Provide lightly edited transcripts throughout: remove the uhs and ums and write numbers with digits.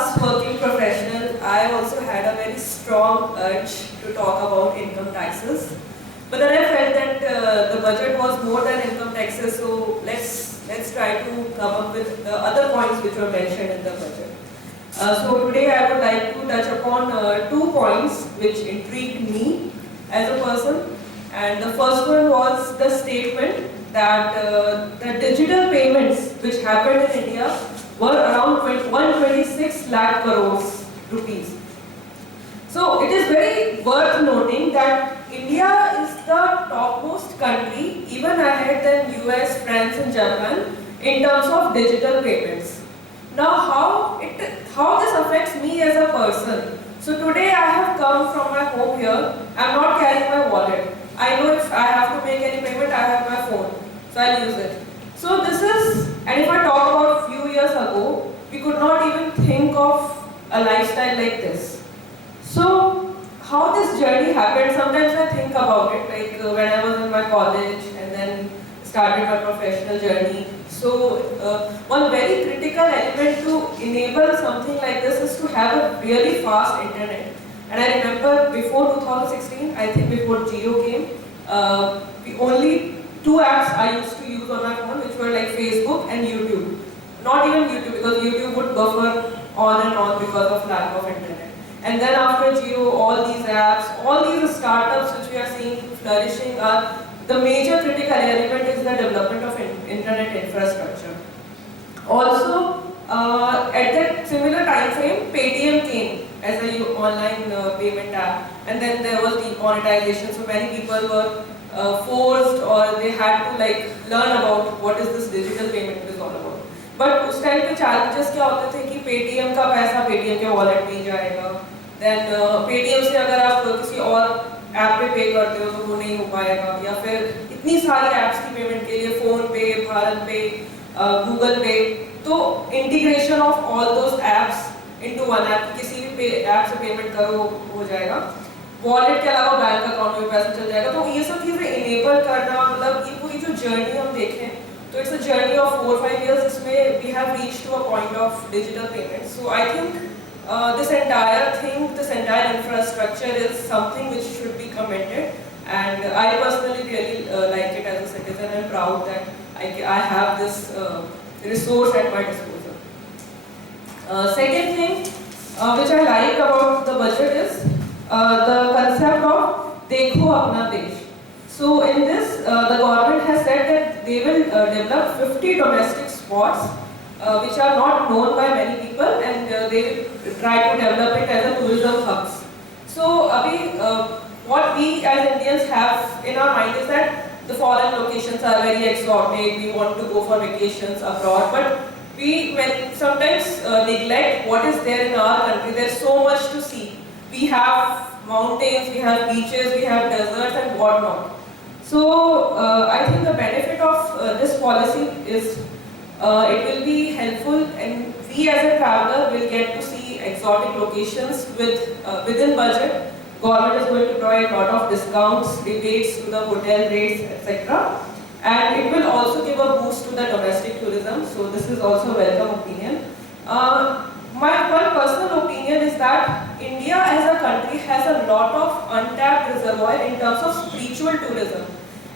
past working professional, I also had a very strong urge to talk about income taxes. But then I felt that the budget was more than income taxes, so let's try to come up with the other points which were mentioned in the budget. So today I would like to touch upon 2 points which intrigued me as a person. And the first one was the statement that the digital payments which happened in India were around 126 lakh crores rupees. So it is very worth noting that India is the topmost country, even ahead than US, France and Japan, in terms of digital payments. Now how this affects me as a person. So today I have come from my home here, I am not carrying my wallet. I know if I have to make any payment, I have my phone, so I'll use it. So this is, and if I talk about few years ago, we could not even think of a lifestyle like this. So how this journey happened, sometimes I think about it, like when I was in my college and then started my professional journey. So one very critical element to enable something like this is to have a really fast internet. And I remember before 2016, I think before Jio came, the only 2 apps I used to use on my phone, which were like Facebook and YouTube. Not even YouTube, because YouTube would buffer on and on because of lack of internet. And then after Jio, all these apps, all these startups which we are seeing flourishing are, the major critical element is the development of internet infrastructure. Also, at that similar time frame, Paytm came as an online payment app, and then there was demonetization, so many people were forced or they had to like learn about what is this digital payment is all about. But उस time पे challenges क्या होते थे कि Paytm का पैसा Paytm के wallet में ही जाएगा, then Paytm से अगर आप किसी और ऐप पे पे करते हो तो वो नहीं हो पाएगा, या फिर इतनी सारी ऐप्स की पेमेंट के लिए फोन पे, भारत पे, गूगल पे, तो integration of all those apps into one app, किसी भी ऐप से पेमेंट करो हो जाएगा, वॉलेट के अलावा बैंक अकाउंट में पैसा चल जाएगा. तो ये सब चीजें इनेबल करना, मतलब ये पूरी जो जर्नी हम देखें तो it's a journey of 4-5 years, इसमें we have reached to a point of digital payment. So I think this entire thing, this entire infrastructure is something which should be commended, and I personally really like it as a citizen. I'm proud that I have this resource at my disposal. Second thing which I like about the budget is the concept of Dekho Apna Desh. So in this, the government has said that they will develop 50 domestic spots which are not known by many people, and they try to develop it as a tourism hubs. So what we as Indians have in our mind is that the foreign locations are very exotic, we want to go for vacations abroad, but we sometimes neglect what is there in our country. There's so much to see. We have mountains, we have beaches, we have deserts and whatnot. So I think the benefit of this policy is it will be helpful, and we as a traveler will get to see exotic locations within budget. Government is going to provide a lot of discounts, rebates to the hotel rates, etc. And it will also give a boost to the domestic tourism. So this is also a welcome opinion. My one personal opinion is that India as a country has a lot of untapped reservoir in terms of spiritual tourism.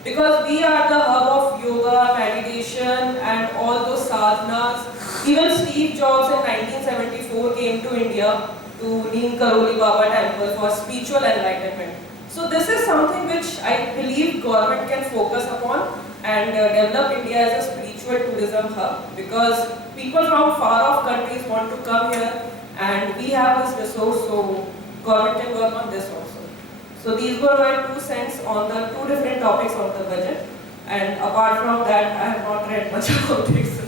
Because we are the hub of yoga, meditation and all those sadhanas. Even Steve Jobs in 1974 came to India to Neem Karoli Baba temple for spiritual enlightenment. So this is something which I believe government can focus upon and develop India as a spiritual tourism hub, because people from far off countries want to come here and we have this resource, so government can work on this also. So these were my 2 cents on the 2 different topics of the budget, and apart from that I have not read much about it.